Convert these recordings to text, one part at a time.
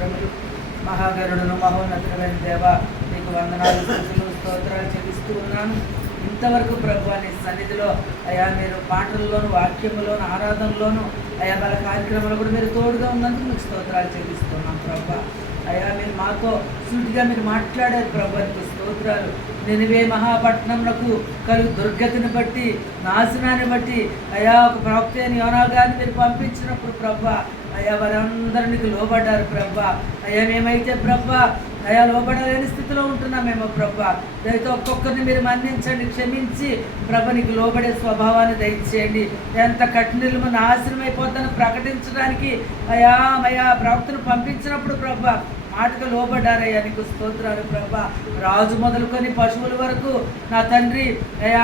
స్తోత్రములు. మహాగరుడును మహోన్నతుడైన దేవ, నీకు వందనాలు, స్తుతులు, స్తోత్రాలు చెల్లిస్తూ ఉన్నాను. ఇంతవరకు ప్రభు నీ సన్నిధిలో అయా మీరు పాటల్లోను, వాక్యములోను, ఆరాధనలోను అయా వాళ్ళ కార్యక్రమాలు కూడా మీరు తోడుగా ఉన్నందుకు మీకు స్తోత్రాలు చెల్లిస్తున్నాం ప్రభు. అయా మీరు మాతో సూటిగా మీరు మాట్లాడారు ప్రభు, నీకు స్తోత్రాలు. నినివే మహాపట్నంకు కలుగు దుర్గతిని బట్టి, నాశనాన్ని బట్టి అయా ఒక ప్రవక్త అయిన యోనా గారిని మీరు పంపించినప్పుడు ప్రభా అయా వారందరికీ లోబడ్డారు ప్రభా. అయా మేమైతే ప్రభా అయా లోబడలేని స్థితిలో ఉంటున్నామేమో ప్రభా. దయతో ఒక్కొక్కరిని మీరు మన్నించండి, క్షమించి ప్రభ నీకు లోబడే స్వభావాన్ని దయచేయండి. ఎంత కఠినము నాశనం అయిపోతాను ప్రకటించడానికి అయా అయా ప్రవక్తను పంపించినప్పుడు ప్రభా మాటకు లోబడ్డారయ్యా, నీకు స్తోత్రాలు ప్రభా. రాజు మొదలుకొని పశువుల వరకు నా తండ్రి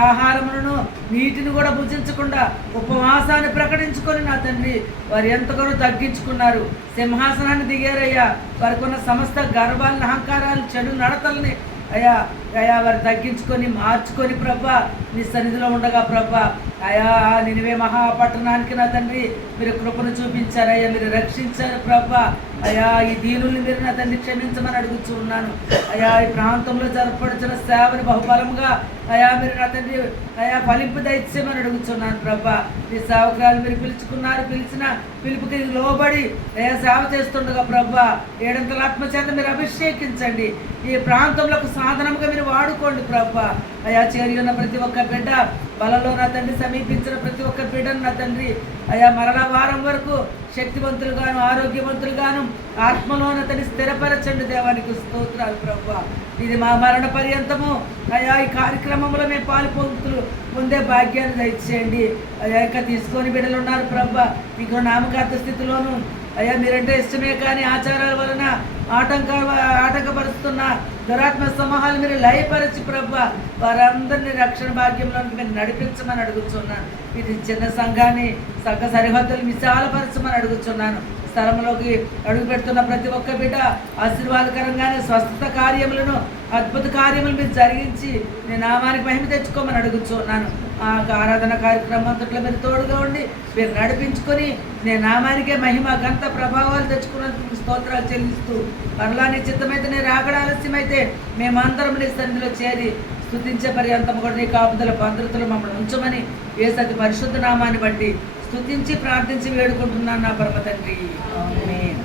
ఆహారములను నీటిని కూడా భుజించకుండా ఉపవాసాన్ని ప్రకటించుకొని నా తండ్రి వారు ఎంతగానో తగ్గించుకున్నారు. సింహాసనాన్ని దిగారయ్యా. వారికి ఉన్న సమస్త గర్వాలను, అహంకారాలు, చెడు నడతల్ని అయా అయా వారు తగ్గించుకొని మార్చుకొని ప్రభా నీ సన్నిధిలో ఉండగా ప్రభా అయా నినివే మహాపట్టణానికి నా తండ్రి మీరు కృపను చూపించారయ్యా, మీరు రక్షించారు ప్రభా. అయా ఈ దీనుల్ని మీరు నా తండ్రి క్షమించమని అడుగుతూ ఉన్నాను. అయా ఈ ప్రాంతంలో జరపడుతున్న సేవని బహుబలంగా అయా మీరు నా తండ్రి అయా ఫలింపు దయచేయమని అడుగుతున్నాను ప్రభా. ఈ సేవకురాలు మీరు పిలుచుకున్నారు, పిలిచిన పిలుపుకి లోబడి అయా సేవ చేస్తుండగా ప్రభా ఏడంతల ఆత్మచేత మీరు అభిషేకించండి. ఈ ప్రాంతంలో సాధనముగా మీరు వాడుకోండి ప్రభా. అయా చేరి ఉన్న ప్రతి ఒక్క బిడ్డ బలలో నా తండ్రి సమీపించిన ప్రతి ఒక్క బిడ్డను నా తండ్రి అయా మరలా వారం వరకు శక్తివంతులుగాను, ఆరోగ్యవంతులుగాను ఆత్మలో నా తండ్రి స్థిరపరచండి. దేవానికి స్తోత్రాలు ప్రభా. ఇది మా మరణ పర్యంతము అయా ఈ కార్యక్రమంలో మేము పాలు పొందే భాగ్యాన్ని దయచేయండి. అయా ఇంకా తీసుకొని బిడ్డలు ఉన్నారు ప్రభా, ఇంకో నామకార్థ స్థితిలోను అయ్యా మీరంటే ఇష్టమే కానీ ఆచారాల వలన ఆటంకపరుస్తున్న దురాత్మ సమూహాలు మీరు లయపరచి ప్రభా వారందరినీ రక్షణ భాగ్యంలోకి మీరు నడిపించమని అడుగుతున్నాను. ఇది చిన్న సంఘాన్ని సంఘ సరిహద్దులు విశాలపరచమని అడుగుతున్నాను. స్థలంలోకి అడుగు పెడుతున్న ప్రతి ఒక్క బిడ్డ ఆశీర్వాదకరంగానే స్వస్థత కార్యములను, అద్భుత కార్యములు మీరు జరిగించి నేను నామానికి మహిమ తెచ్చుకోమని అడుగుతున్నాను. ఆ ఆరాధన కార్యక్రమం అంతట్లో మీరు తోడుగా ఉండి మీరు నడిపించుకొని నేను నామానికే మహిమ, ఘనత, ప్రభావాలు తెచ్చుకున్నందుకు స్తోత్రాలు చెల్లిస్తూ మరలా నీ చిత్తమైతే నేను రాకడ ఆలస్యమైతే మేమందరం నీ సన్నిధిలో చేరి స్తుతించే పర్యంతం కూడా నీ కాపుదల భద్రతలు మమ్మల్ని ఉంచమని యేసు పరిశుద్ధ నామాన్ని బట్టి స్తుతించి ప్రార్థించి వేడుకుంటున్నాను నా పరమ తండ్రి. ఆమేన్.